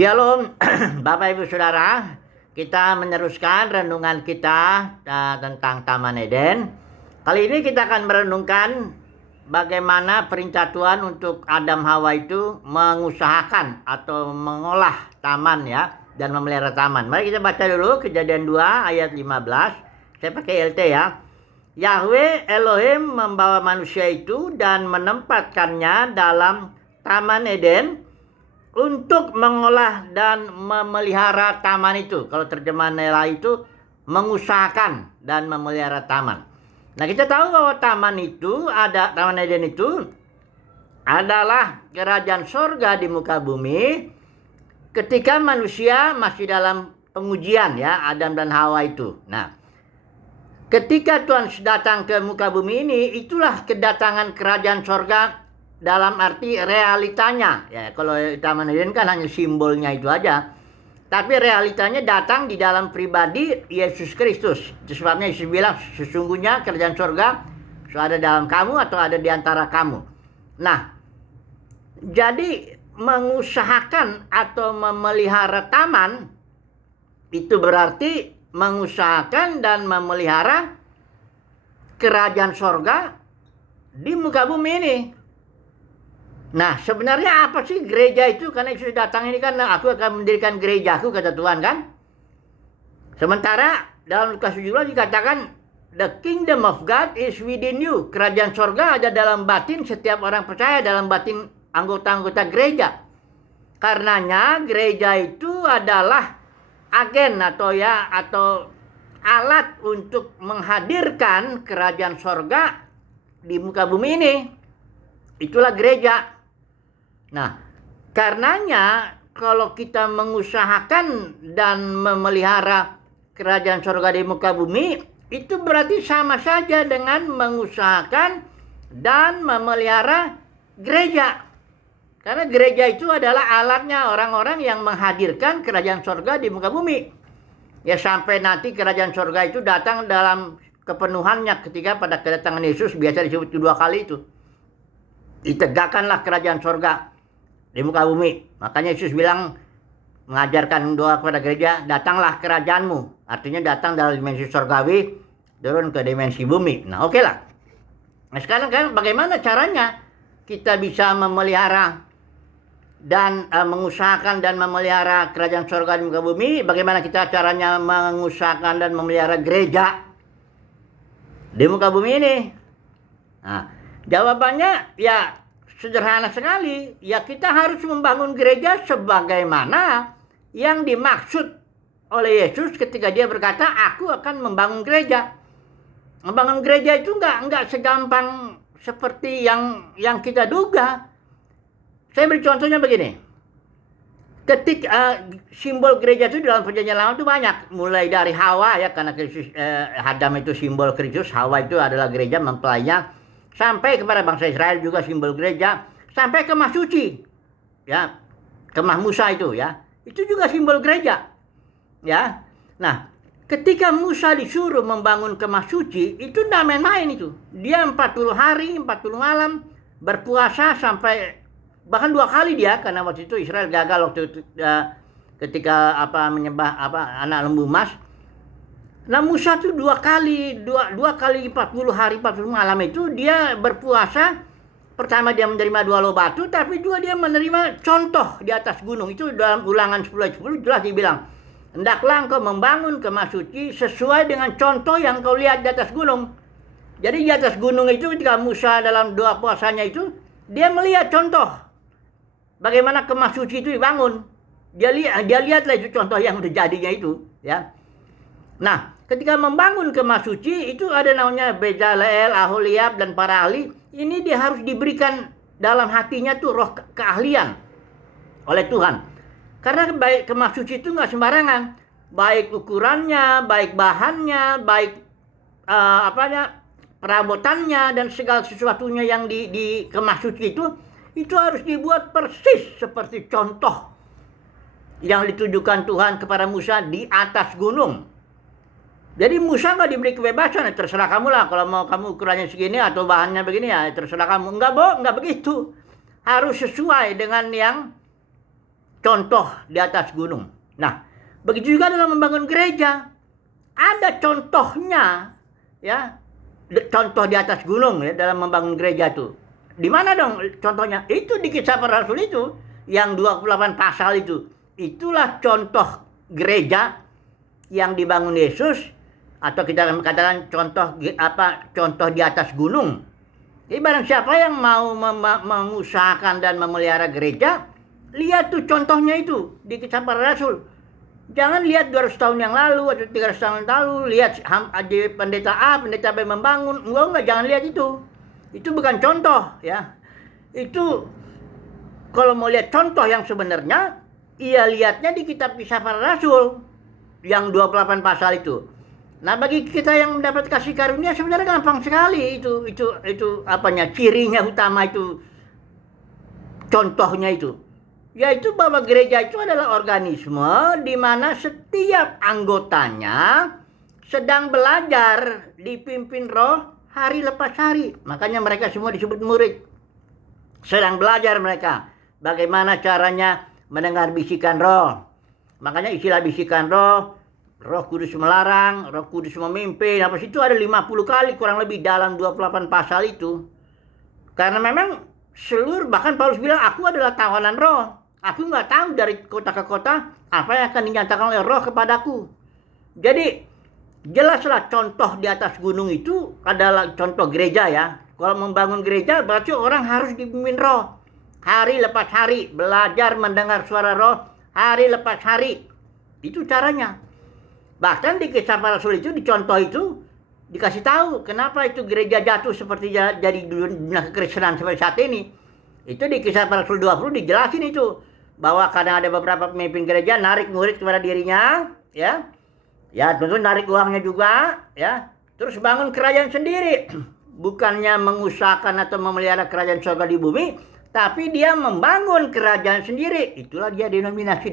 Shalom, Bapak Ibu Saudara. Kita meneruskan renungan kita tentang Taman Eden. Kali ini kita akan merenungkan bagaimana perintah Tuhan untuk Adam Hawa itu mengusahakan atau mengolah taman ya, dan memelihara taman. Mari kita baca dulu Kejadian 2 ayat 15. Saya pakai LT ya. Yahweh Elohim membawa manusia itu dan menempatkannya dalam Taman Eden untuk mengolah dan memelihara taman itu. Kalau terjemahan Nela itu mengusahakan dan memelihara taman. Nah, kita tahu bahwa Taman Eden itu adalah kerajaan sorga di muka bumi ketika manusia masih dalam pengujian ya, Adam dan Hawa itu. Nah, ketika Tuhan datang ke muka bumi ini, itulah kedatangan kerajaan sorga dalam arti realitanya. Ya, kalau Taman Eden kan hanya simbolnya itu aja. Tapi realitanya datang di dalam pribadi Yesus Kristus. Itu sebabnya Yesus bilang, sesungguhnya kerajaan sorga ada dalam kamu atau ada di antara kamu. Nah, jadi mengusahakan atau memelihara taman itu berarti mengusahakan dan memelihara kerajaan sorga di muka bumi ini. Nah, sebenarnya apa sih gereja itu? Karena Yesus datang ini kan, aku akan mendirikan gerejaku, kata Tuhan kan. Sementara dalam Lukas 17 dikatakan, the kingdom of God is within you. Kerajaan sorga ada dalam batin setiap orang percaya, dalam batin anggota-anggota gereja. Karenanya gereja itu adalah agen atau alat untuk menghadirkan kerajaan sorga di muka bumi ini. Itulah gereja. Nah, karenanya kalau kita mengusahakan dan memelihara kerajaan sorga di muka bumi, itu berarti sama saja dengan mengusahakan dan memelihara gereja. Karena gereja itu adalah alatnya orang-orang yang menghadirkan kerajaan sorga di muka bumi. Ya, sampai nanti kerajaan sorga itu datang dalam kepenuhannya ketika pada kedatangan Yesus, biasa disebut kedua kali itu. Ditegakkanlah kerajaan sorga di muka bumi. Makanya Yesus bilang, mengajarkan doa kepada gereja, datanglah kerajaanmu. Artinya datang dalam dimensi sorgawi, turun ke dimensi bumi. Nah, oke lah. Nah, sekarang kan bagaimana caranya kita bisa memelihara dan mengusahakan dan memelihara kerajaan sorga di muka bumi? Bagaimana kita caranya mengusahakan dan memelihara gereja di muka bumi ini? Nah, jawabannya ya sederhana sekali. Ya, kita harus membangun gereja sebagaimana yang dimaksud oleh Yesus ketika dia berkata, aku akan membangun gereja. Membangun gereja itu enggak segampang seperti yang kita duga. Saya beri contohnya begini. Ketika simbol gereja itu dalam perjanjian lama itu banyak. Mulai dari Hawa ya, karena Kristus, Adam itu simbol Kristus, Hawa itu adalah gereja mempelainya. Sampai kepada bangsa Israel juga simbol gereja, sampai kemah suci ya, kemah Musa itu ya, itu juga simbol gereja ya. Nah, ketika Musa disuruh membangun kemah suci, itu tidak main-main itu. Dia 40 hari 40 malam berpuasa, sampai bahkan 2 kali dia, karena waktu itu Israel gagal waktu itu, ketika menyembah anak lembu emas. Nah, Musa tuh dua kali 40 hari 40 malam itu dia berpuasa. Pertama dia menerima 2 loh batu, tapi juga dia menerima contoh di atas gunung. Itu dalam Ulangan 10:10 jelas dibilang, hendaklah engkau membangun kemah suci sesuai dengan contoh yang kau lihat di atas gunung. Jadi di atas gunung itu ketika Musa dalam doa puasanya itu, dia melihat contoh bagaimana kemah suci itu dibangun. Dia lihatlah itu contoh yang terjadinya itu ya. Nah, ketika membangun kemah suci itu ada namanya Bezaleel, Aholiab, dan para ahli. Ini dia harus diberikan dalam hatinya tuh roh keahlian oleh Tuhan. Karena baik kemah suci itu nggak sembarangan. Baik ukurannya, baik bahannya, baik perabotannya, dan segala sesuatunya yang di kemah suci itu harus dibuat persis seperti contoh yang ditujukan Tuhan kepada Musa di atas gunung. Jadi Musa nggak diberi kebebasan, terserah kamu lah, kalau mau kamu ukurannya segini atau bahannya begini ya terserah kamu. Nggak begitu. Harus sesuai dengan yang contoh di atas gunung. Nah, begitu juga dalam membangun gereja. Ada contohnya, ya, contoh di atas gunung ya dalam membangun gereja itu. Di mana dong contohnya? Itu di Kisah Para Rasul itu, yang 28 pasal itu. Itulah contoh gereja yang dibangun Yesus, atau kita katakan contoh di atas gunung. Jadi barang siapa yang mau mengusahakan dan memelihara gereja, lihat tuh contohnya itu di Kisah Para Rasul. Jangan lihat 200 tahun yang lalu atau 300 tahun yang lalu, lihat pendeta A, pendeta B membangun. Enggak, jangan lihat itu. Itu bukan contoh, ya. Itu kalau mau lihat contoh yang sebenarnya, ia lihatnya di kitab Kisah Para Rasul yang 28 pasal itu. Nah, bagi kita yang mendapat kasih karunia sebenarnya gampang sekali itu cirinya utama itu, contohnya itu. Yaitu bahwa gereja itu adalah organisme di mana setiap anggotanya sedang belajar dipimpin Roh hari lepas hari. Makanya mereka semua disebut murid. Sedang belajar mereka bagaimana caranya mendengar bisikan Roh. Makanya istilah bisikan Roh, Roh Kudus melarang, Roh Kudus memimpin. Apa itu ada 50 kali kurang lebih dalam 28 pasal itu. Karena memang bahkan Paulus bilang, aku adalah tawanan Roh. Aku nggak tahu dari kota ke kota apa yang akan dinyatakan oleh Roh kepadaku. Jadi jelaslah contoh di atas gunung itu adalah contoh gereja ya. Kalau membangun gereja berarti orang harus dipimpin Roh. Hari lepas hari belajar mendengar suara Roh hari lepas hari. Itu caranya. Bahkan di Kisah Para Rasul itu, di contoh itu dikasih tahu kenapa itu gereja jatuh seperti jadi dunia kekristenan seperti saat ini. Itu di Kisah Para Rasul 20 dijelasin itu. Bahwa kadang ada beberapa pemimpin gereja narik murid kepada dirinya, ya. Ya, tentu narik uangnya juga, ya. Terus bangun kerajaan sendiri. Bukannya mengusahakan atau memelihara kerajaan surga di bumi, tapi dia membangun kerajaan sendiri. Itulah dia denominasi.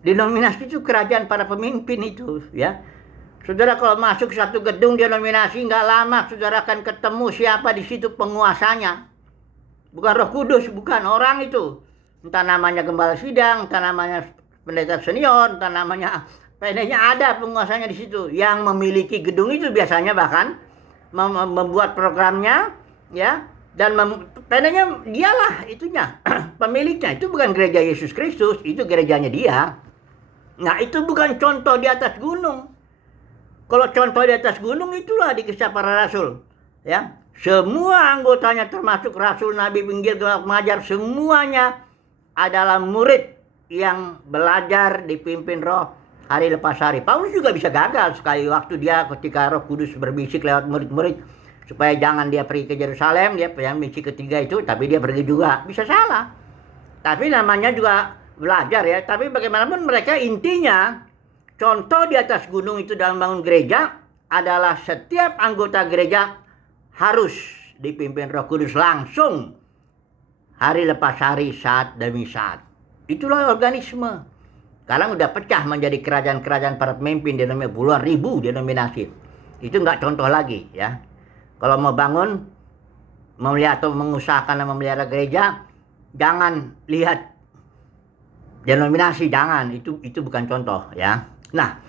Denominasi itu kerajaan para pemimpin itu, ya. Saudara kalau masuk satu gedung denominasi, nggak lama saudara akan ketemu siapa di situ penguasanya. Bukan Roh Kudus, bukan orang itu. Entah namanya gembala sidang, entah namanya pendeta senior, entah namanya ada penguasanya di situ. Yang memiliki gedung itu biasanya bahkan membuat programnya, ya, dan dialah itunya, pemiliknya. Itu bukan gereja Yesus Kristus, itu gerejanya dia. Nah, itu bukan contoh di atas gunung. Kalau contoh di atas gunung itulah di Kisah Para Rasul, ya. Semua anggotanya termasuk rasul, nabi, penginjil, pengajar, semuanya adalah murid yang belajar dipimpin Roh hari lepas hari. Paulus juga bisa gagal sekali waktu dia ketika Roh Kudus berbisik lewat murid-murid supaya jangan dia pergi ke Yerusalem, dia yang misi ketiga itu, tapi dia pergi juga. Bisa salah. Tapi namanya juga belajar ya. Tapi bagaimanapun mereka intinya contoh di atas gunung itu dalam bangun gereja adalah setiap anggota gereja harus dipimpin Roh Kudus langsung hari lepas hari, saat demi saat. Itulah organisme. Sekarang udah pecah menjadi kerajaan-kerajaan para pemimpin, denominasi puluhan ribu denominasi. Itu nggak contoh lagi ya. Kalau mau bangun, melihat atau mengusahakan memelihara gereja, jangan lihat denominasi, jangan. Itu bukan contoh ya. Nah,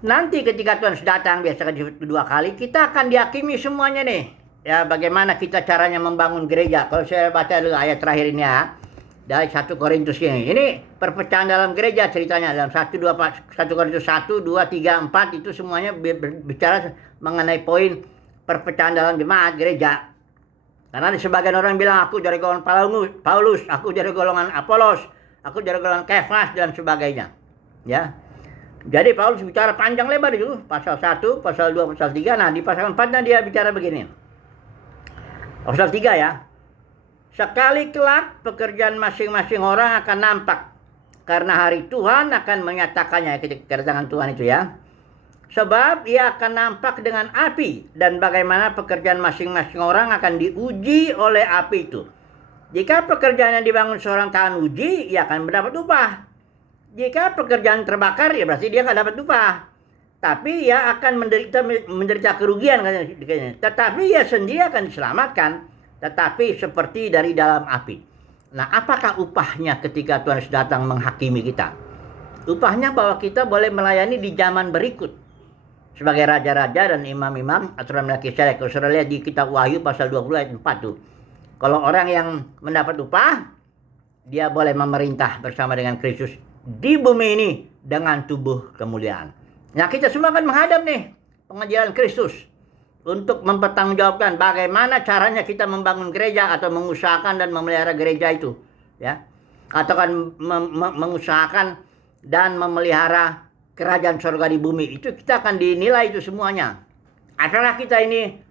nanti ketika Tuhan sudah datang, biasa kedua kali, kita akan dihakimi semuanya nih. Ya, bagaimana kita caranya membangun gereja. Kalau saya baca dulu ayat terakhir ini ya, dari 1 Korintus ini. Ini perpecahan dalam gereja ceritanya. Dalam 1 Korintus 1, 2, 3, 4 itu semuanya bicara mengenai poin perpecahan dalam jemaat gereja. Karena sebagian orang bilang, aku dari golongan Paulus, aku dari golongan Apolos, aku dari golongan Kefas, dan sebagainya. Ya. Jadi Paulus bicara panjang lebar itu. Pasal 1, pasal 2, pasal 3. Nah, di pasal 4 dia bicara begini. Pasal 3 ya. Sekali kelak pekerjaan masing-masing orang akan nampak. Karena hari Tuhan akan menyatakannya, kedatangan Tuhan itu ya. Sebab ia akan nampak dengan api. Dan bagaimana pekerjaan masing-masing orang akan diuji oleh api itu. Jika pekerjaan yang dibangun seorang tahan uji, ia akan mendapat upah. Jika pekerjaan terbakar, ya berarti dia akan dapat upah. Tapi ia akan menderita kerugian. Tetapi ia sendiri akan diselamatkan. Tetapi seperti dari dalam api. Nah, apakah upahnya ketika Tuhan Yesus datang menghakimi kita? Upahnya bahwa kita boleh melayani di zaman berikut sebagai raja-raja dan imam-imam aturan Melkisedek. Kalau saudara lihat di kitab Wahyu pasal 20 ayat 4 tuh. Kalau orang yang mendapat upah, dia boleh memerintah bersama dengan Kristus di bumi ini dengan tubuh kemuliaan. Nah, kita semua akan menghadap nih pengajaran Kristus untuk mempertanggungjawabkan bagaimana caranya kita membangun gereja atau mengusahakan dan memelihara gereja itu, ya. Atau kan mengusahakan dan memelihara kerajaan surga di bumi. Itu kita akan dinilai itu semuanya. Apakah kita ini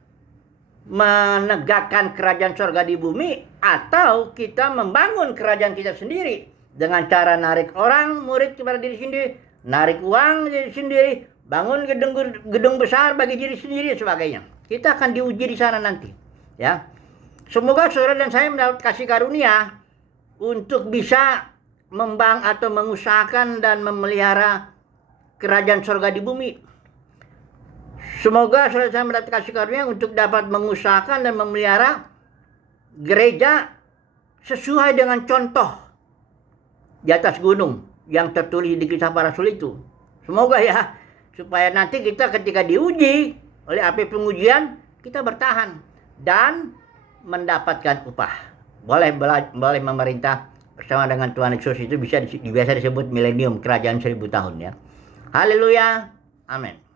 menegakkan kerajaan surga di bumi atau kita membangun kerajaan kita sendiri dengan cara narik orang murid kepada diri sendiri, narik uang diri sendiri, bangun gedung besar bagi diri sendiri dan sebagainya. Kita akan diuji di sana nanti, ya. Semoga saudara dan saya mendapat kasih karunia untuk bisa atau mengusahakan dan memelihara kerajaan surga di bumi. Semoga saudara saya mendapat kasih karunia untuk dapat mengusahakan dan memelihara gereja sesuai dengan contoh di atas gunung yang tertulis di Kisah Para Rasul itu. Semoga ya, supaya nanti kita ketika diuji oleh api pengujian, kita bertahan dan mendapatkan upah. Boleh memerintah bersama dengan Tuhan Yesus, itu biasa disebut milenium, kerajaan 1000 tahun, ya. Haleluya. Amin.